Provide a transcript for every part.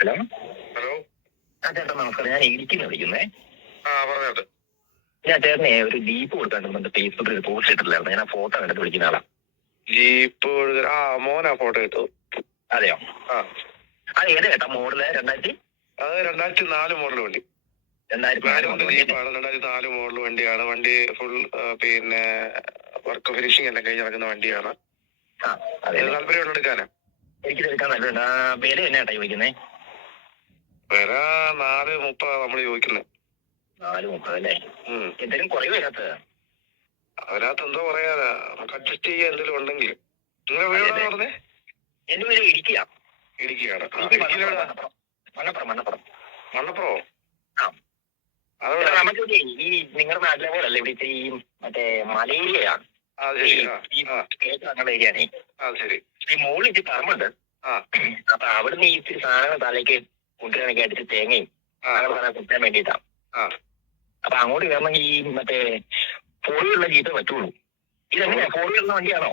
Hello hello. ആ ചേട്ടാ നമസ്കാരം. ഞാൻ ഇടുക്കിന്ന് വിളിക്കുന്നേ. പറഞ്ഞോട്ട്. ഞാൻ ചേട്ടനെ ഒരു ജീപ്പ് കൊടുക്കാണ്ട് ഫേസ്ബുക്കിൽ പോസ്റ്റ് ഇട്ടില്ലായിരുന്നു. ഞാൻ ആ ഫോട്ടോ എടുത്ത് വിളിക്കുന്ന ആളാ. ജീപ്പ് മോനാ ഫോട്ടോ ഇട്ടു. അതെയോ? ആ അത് ഏത് ചേട്ടാ മോഡല്? അത് 2004 മോഡൽ വണ്ടി. 2004 ജീപ്പാണ്. 2004 മോഡൽ വണ്ടിയാണ്. വണ്ടി ഫുൾ പിന്നെ വർക്ക് ഫിനിഷിംഗ് എല്ലാം കഴിഞ്ഞ് നടക്കുന്ന വണ്ടിയാണ്. താല്പര്യം എടുക്കാനാ? എനിക്ക് എടുക്കാൻ താല്പര്യമുണ്ട്. ആ പേര് തന്നെ ചേട്ടാ ചോദിക്കുന്നേ. വില 430 നമ്മൾ ചോദിക്കുന്നത്. 430 അല്ലേ? എന്തെങ്കിലും കുറവ് വരാത്തത്? അതിനകത്ത് എന്തോ പറയാനാ, നമുക്ക് അഡ്ജസ്റ്റ് ചെയ്യാൻ എന്തെങ്കിലും ഉണ്ടെങ്കിൽ. നിങ്ങളുടെ വീടാണ് പറഞ്ഞേ? എന്റെ പേര് ഇടുക്കിയാണ്. ഇടുക്കിയാണ്. മണ്ണപ്പുറം. മണ്ണപ്പുറോ? നമുക്ക് ഈ നിങ്ങളുടെ നാട്ടിലെ പോലെ അല്ലേ ഇവിടുത്തെ ഈ മറ്റേ മലേരിയയാണ്. ഞങ്ങളുടെ ഏരിയാണേ. ഈ മുകളിൽ ഇച്ചിരി പറമ്പുണ്ട്. അപ്പൊ അവിടുന്ന് ഈ ഇച്ചിരി സാധനങ്ങൾ തലേക്ക് കൊണ്ടുവരാനൊക്കെ ആയിട്ട് തേങ്ങയും അങ്ങനെ സാധനം കുട്ടാൻ വേണ്ടിയിട്ടാ. അപ്പൊ അങ്ങോട്ട് കയറണമെങ്കിൽ ഈ മറ്റേ ഫോറിലുള്ള ജീപ്പേ പറ്റുള്ളൂ. ഇതെങ്ങനെയാ, ഫോറിലുള്ള വണ്ടിയാണോ?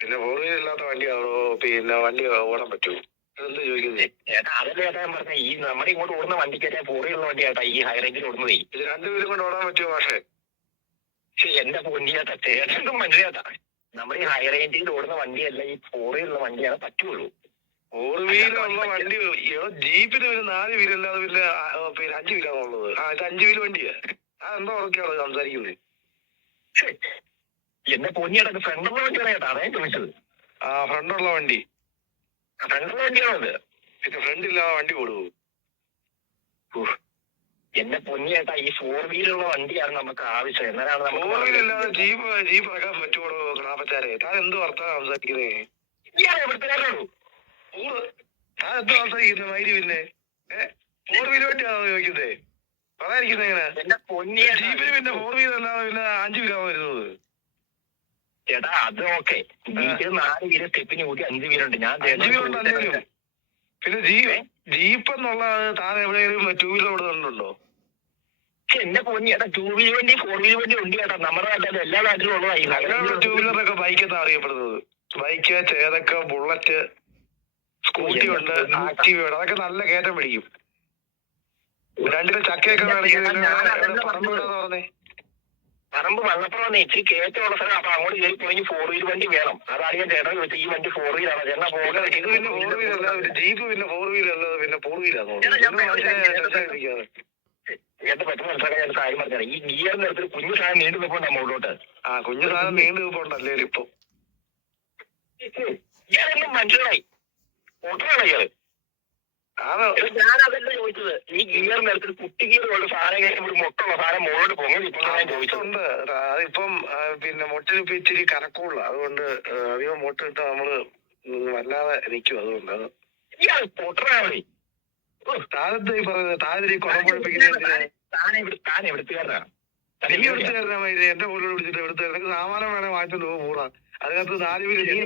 പിന്നെ ഫോറില്ലാത്ത വണ്ടിയാണോ? പിന്നെ വണ്ടി ഓടാൻ പറ്റുമോ? ചേട്ടാ അതല്ലേ ചേട്ടാ ഞാൻ പറഞ്ഞ, ഈ നമ്മുടെ ഇങ്ങോട്ട് ഓടുന്ന വണ്ടിക്ക് ഫോറിലുള്ള വണ്ടി ചേട്ടാ ഈ ഹൈ റേഞ്ചിൽ ഓടുന്നതേ. ഇത് 2 വീലും കൊണ്ട് ഓടാൻ പറ്റുമോ? പക്ഷേ എന്റെ പൊന്നിയാട്ടാ ചേട്ടനും മനസ്സിലാട്ടാ, നമ്മുടെ ഈ ഹൈ റേഞ്ചിൽ ഓടുന്ന വണ്ടിയല്ല, ഈ ഫോറിലുള്ള വണ്ടിയാണ് പറ്റുള്ളൂ. 4 വീലുള്ള വണ്ടി. ജീപ്പിന് പിന്നെ 4 വീലല്ലാതെ പിന്നെ 5 വീലാണുള്ളത്. ഇത് 5 വീല് വണ്ടിയാ. അതെന്തോ ഉറക്കെയാണ് സംസാരിക്കുന്നത്. എന്റെ പൊന്നിയാട്ടൊക്കെ ഫ്രണ്ടുള്ള വണ്ടിയാണ് ചേട്ടാ, അതേ ചോദിച്ചത്. ഫ്രണ്ടുള്ള വണ്ടി. ഫ്രണ്ടുള്ള വണ്ടിയാണോ അത്? പിന്നെ ഫ്രണ്ട് ഇല്ലാതെ വണ്ടി കൊടുക്കൂ? എന്റെ പൊന്നിയേട്ടാ, ഈ 4 വീലുള്ള വണ്ടിയാണ് നമുക്ക് ആവശ്യം. എന്നാലാണ് 4 വീലില്ലാതെ ജീപ്പ് ഇറക്കാൻ പറ്റുള്ളൂ. ക്ലാപ്പച്ചാരെ, താൻ എന്ത് വർത്താനം സംസാരിക്കുന്നേ? എവിടുത്തുകാരനുള്ളൂ താൻ എന്തോ സംസാരിക്കുന്നത്? മൈരി പിന്നെ 4 വീല് വണ്ടിയാണോ ചോദിക്കുന്നേ? പറയാതിരിക്കുന്നത് എങ്ങനെ? ജീപ്പിന് പിന്നെ 4 വീലല്ലാതെ പിന്നെ 5 വീലാണോ വരുന്നത്? ചേട്ടാ അത് ഓക്കെ. ജീപ്പിന് 4 വീല് സ്റ്റെപ്പിന് കൂട്ടി 5 വീലുണ്ട്. ഞാൻ 5 വീലുണ്ടല്ലോ. പിന്നെ ജീപ്പ് എന്നുള്ളത് താൻ എവിടെയെങ്കിലും 2 വീലർ ഓടുന്നുണ്ടോ? എന്റെ പൊന്നിയേട്ടാ 2 വീൽ വണ്ടി 4 വീൽ വണ്ടി ഉണ്ട് ചേട്ടാ. നമ്മുടെ നാട്ടിൽ എല്ലാ നാട്ടിലും ഉള്ളതായി. 2 വീലറൊക്കെ ബൈക്കെന്നാ അറിയപ്പെടുന്നത്. ബൈക്ക്, ചേതക്ക്, ബുള്ളറ്റ്, സ്കൂട്ടി ഉണ്ട്, ആക്റ്റീവ ഉണ്ട്. അതൊക്കെ നല്ല കയറ്റം പിടിക്കും. 2 ചക്കയൊക്കെ പറഞ്ഞേ. പറമ്പ് മണ്ണപ്പുറം ഇച്ചിരി കയറ്റമുള്ള സ്ഥലം. അപ്പൊ അങ്ങോട്ട് കയറി പോയെങ്കിൽ 4 വീൽ വണ്ടി വേണം. അതാണ് ഞാൻ ചേട്ടൻ ചോദിച്ചത്. ഈ വണ്ടി 4 വീലാണോ ചേട്ടാ? ഇത് പിന്നെ 4 വീലല്ല. ജീപ്പ് പിന്നെ 4 വീലല്ലാതെ പിന്നെ 4 വീലാണോ? എന്റെ പറ്റുന്ന മനസ്സിലാക്കാൻ ഞാൻ കാര്യം പറഞ്ഞത്, ഈ ഗിയറിന്റെ അടുത്തൊരു കുഞ്ഞു സാധനം നീണ്ടു നിൽപ്പുണ്ട് മുകളിലോട്ട്. കുഞ്ഞു സാധനം നീണ്ടു നിൽപ്പുണ്ടല്ലേ ഇപ്പൊ? ഇയാളെല്ലാം മനസ്സിലായി ഓട്ടോണോ ഇയാള്? ഞാനതല്ല ചോദിച്ചത്. ഈ ഗിയറിന്റെ അടുത്തൊരു കുട്ടി ഗിയറുള്ള സാധനം, ഒരു മുട്ടുള്ള സാധനം മുകളിലോട്ട് പൊങ്ങി ഞാൻ ചോദിച്ചിട്ടുണ്ട്. അതിപ്പം പിന്നെ മുട്ടിനിപ്പോ ഇച്ചിരി കനക്കുള്ള, അതുകൊണ്ട് അധികം മുട്ടിട്ട് നമ്മള് വല്ലാതെ നിൽക്കും. അതുകൊണ്ട് ഇയാള് പൊട്ടനാണ്. താഴത്ത് ഈ പറയുന്നത് താഴെ കുഴപ്പമിപ്പിക്കുന്നത്. താൻ എവിടുത്തുകാരനാണ്? നീ എടുത്തുകാരനാ മൈരി? എന്റെ ഫോട്ടോ വിളിച്ചിട്ട് എടുത്തുകാരൻ. നിനക്ക് സാമാനം വേണേ മാറ്റം പോകൂടാ. അതിനകത്ത് 4 വീല്. നീ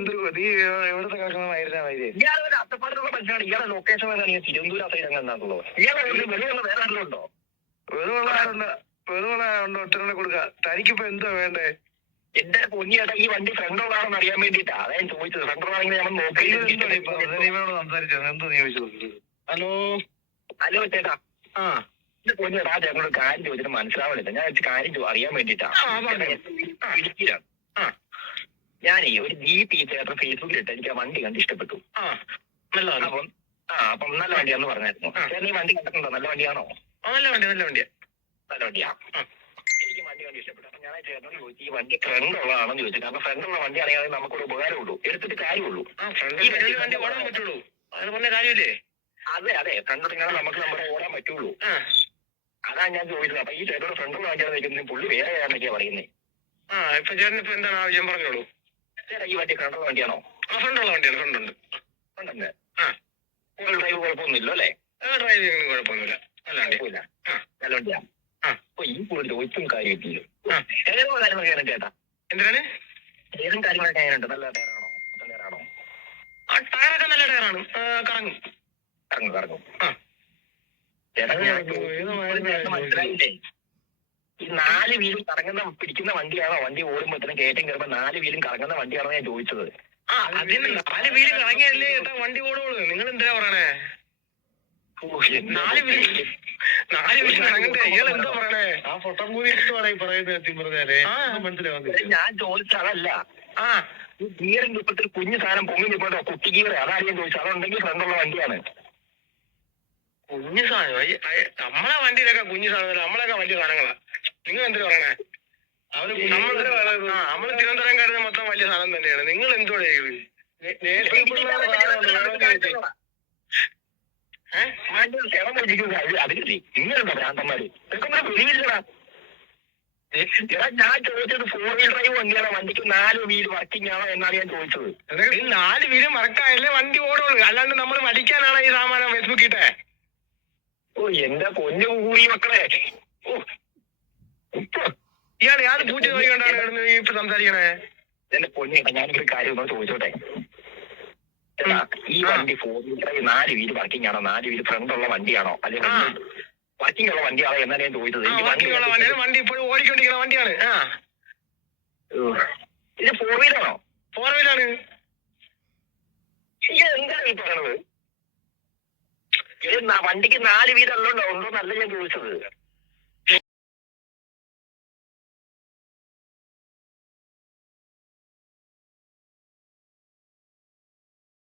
എവിടുത്തെ കിടക്കുന്ന മൈരിനാ മൈരി? ഇയാളൊരു അത്തപ്പാടുള്ള മനുഷ്യനാണ്. ഇയാളെ ലൊക്കേഷൻ വേണം തിരുവനന്തപുരം സൈഡ് എങ്ങനെയാണുള്ളത്. ഇയാളെ വെളിയുള്ള വേറെ ആരെങ്കിലും ഉണ്ടോ? വെറുതെ ഉണ്ടോ? ഒറ്റനെ കൊടുക്ക. തനിക്കിപ്പോ എന്താ വേണ്ടേ? എന്റെ പൊന്നിയേട്ടാ, ഈ വണ്ടി ഫ്രണ്ടോളാണെന്ന് അറിയാൻ വേണ്ടിട്ടാ അതാ ഞാൻ ചോദിച്ചത്. ഫ്രണ്ടോളാണെങ്കിൽ ഞാൻ സംസാരിച്ചത് എന്തോ നീ ചോദിച്ചത്? ഹലോ ചേട്ടാ. എന്റെ പൊന്നിയേട്ടാ, ആ ചേട്ടനോട് കാര്യം ചോദിച്ചിട്ട് മനസ്സിലാവണില്ല. ഞാൻ കാര്യം അറിയാൻ വേണ്ടിട്ടാ. ഇടുക്കിയിലാണ്. ഞാനേ ഒരു ജീപ്പ് ഈ ചേട്ടൻ ഫേസ്ബുക്കിൽ ഇട്ട് എനിക്ക് ആ വണ്ടി കണ്ട് ഇഷ്ടപ്പെട്ടു. അപ്പം നല്ല വണ്ടിയാന്ന് പറഞ്ഞായിരുന്നു. ചേട്ടൻ ഈ വണ്ടി കണ്ടിട്ടുണ്ടോ? നല്ല വണ്ടിയാണോ? നല്ല വണ്ടിയാ. എനിക്ക് വണ്ടി കണ്ട് ഇഷ്ടപ്പെട്ടു. അപ്പൊ ഞാൻ ചേട്ടനോട് ചോദിച്ചു, ഈ വണ്ടി ഫ്രണ്ട് ഉള്ളതാണെന്ന് ചോദിച്ചു. കാരണം ഫ്രണ്ടുള്ള വണ്ടി ആണെങ്കിൽ നമുക്കൊരു ഉപകാരമുള്ളൂ, എടുത്തിട്ട് കാര്യമുള്ളൂ. വണ്ടി ഓടാൻ പറ്റുള്ളൂ. അത് പറഞ്ഞ കാര്യമില്ലേ? അതെ ഫ്രണ്ടിങ്ങനെ നമുക്ക് നമ്മുടെ ഓടാൻ പറ്റുള്ളൂ. അതാ ഞാൻ ചോദിച്ചത്. അപ്പൊ ഈ ചേട്ടനോട് ഫ്രണ്ടുള്ള വണ്ടിയാണ് ചോദിക്കുന്നത്. പുള്ളി വേറെ ഏതാണ്ടൊക്കെയാ പറയുന്നത്. ഇപ്പൊ ചേട്ടൻ ഇപ്പൊ എന്താണ് ആവശ്യം? പറഞ്ഞോളൂ. ചേട്ടാ ഈ വണ്ടി ഫ്രണ്ടുള്ള വണ്ടിയാണോ? ഫ്രണ്ടുള്ള വണ്ടിയാണ്. ഫ്രണ്ടുണ്ട്. ഡ്രൈവ് കുഴപ്പമൊന്നുമില്ലോ അല്ലേ? ഡ്രൈവിംഗ് കുഴപ്പമൊന്നുമില്ല. നല്ല വണ്ടിയില്ല. നല്ല വണ്ടിയാ. അപ്പൊ ഈ കൂടുതൽ ചോദിച്ചും കാര്യമില്ലല്ലോ. ഏതും കാര്യങ്ങളൊക്കെ എങ്ങനെയുണ്ട് ചേട്ടാ? എന്തിനാണ്? ഏതും കാര്യങ്ങളൊക്കെ എങ്ങനെയുണ്ട്? നല്ല ടയറാണോ? ടയറാണോ? ടയറൊക്കെ നല്ല ടയറാണ്. കറങ്ങും. ചേട്ടാ മനസ്സിലായില്ലേ? ഈ 4 വീലും കറങ്ങുന്ന പിടിക്കുന്ന വണ്ടിയാണോ? വണ്ടി ഓടുമ്പോഴത്തേനും കയറ്റം കയറുമ്പോ 4 വീലും കറങ്ങുന്ന വണ്ടിയാണോ ഞാൻ ചോദിച്ചത്? അതിന് 4 വീല് കറങ്ങിയല്ലേ ചേട്ടാ വണ്ടി ഓടുള്ളൂ. നിങ്ങൾ എന്തിനാ പറയണേ? നാല് വീട് അങ്ങനത്തെ ഇയാൾ എന്താ പറയണേ? ആ പൊട്ടം കൂടി പറയുന്നത് സത്യം പറഞ്ഞാലേ മനസ്സിലാവുന്നില്ല. ഞാൻ ചോദിച്ച അതല്ല. ഗിയറിന്റെ ഇപ്പത്തെ ഒരു കുഞ്ഞു സാധനം പൊങ്ങി നിൽക്കോട്ടോ, കുട്ടി ഗിയർ. അതാണ് ഞാൻ ചോദിച്ചത്. അതുണ്ടെങ്കിൽ ഫ്രണ്ടുള്ള വണ്ടിയാണ്. കുഞ്ഞു സാധനം നമ്മളെ വണ്ടിയിലൊക്കെ കുഞ്ഞു സാധനം, നമ്മളൊക്കെ വലിയ സാധനങ്ങളാ. നിങ്ങൾ എന്തിനു പറയണേ? നമ്മള് തിരുവനന്തപുരംകാരുടെ മൊത്തം വലിയ സാധനം തന്നെയാണ്. നിങ്ങൾ എന്തുവാ ഞാൻ ചോദിച്ചത് 4 വീൽ ഡ്രൈവ് വണ്ടിയാണോ, വണ്ടിക്ക് 4 വീല് വർക്കിംഗ് ആണോ എന്നാണ് ഞാൻ ചോദിച്ചത്. 4 വീലും വർക്കായല്ലേ വണ്ടി ഓടുള്ളൂ, അല്ലാണ്ട് നമ്മൾ മടിക്കാനാണ് ഈ സാമാനം ഫേസ്ബുക്കിട്ടെ. ഓ എന്റെ പൊന്നു കൂടി മക്കളെ, ഇയാൾ യാത് പൂച്ച നോക്കിക്കൊണ്ടാണ് ഇപ്പൊ സംസാരിക്കണേ? എന്റെ പൊന്നിട്ട ഞാനൊരു കാര്യം ഒന്ന് ചോദിച്ചോട്ടെ. ഈ വണ്ടി 4 വീൽ ഡ്രൈവ് 4 വീല് വർക്കിംഗ് ആണോ, 4 വീല് ഫ്രണ്ട് ഉള്ള വണ്ടിയാണോ, അല്ലെങ്കിൽ വർക്കിംഗ് ഉള്ള വണ്ടിയാണോ എന്നാണ് ഞാൻ ചോദിച്ചത്. വണ്ടി ഇപ്പോഴും ഓടിക്കൊണ്ടിരിക്കുന്ന വണ്ടിയാണ്. ഇത് 4 വീലാണോ? 4 വീലാണ്. എന്താണ് ഈ പറയണത്? വണ്ടിക്ക് 4 വീലല്ലോ ഉണ്ടോന്നല്ല ഞാൻ ചോദിച്ചത്.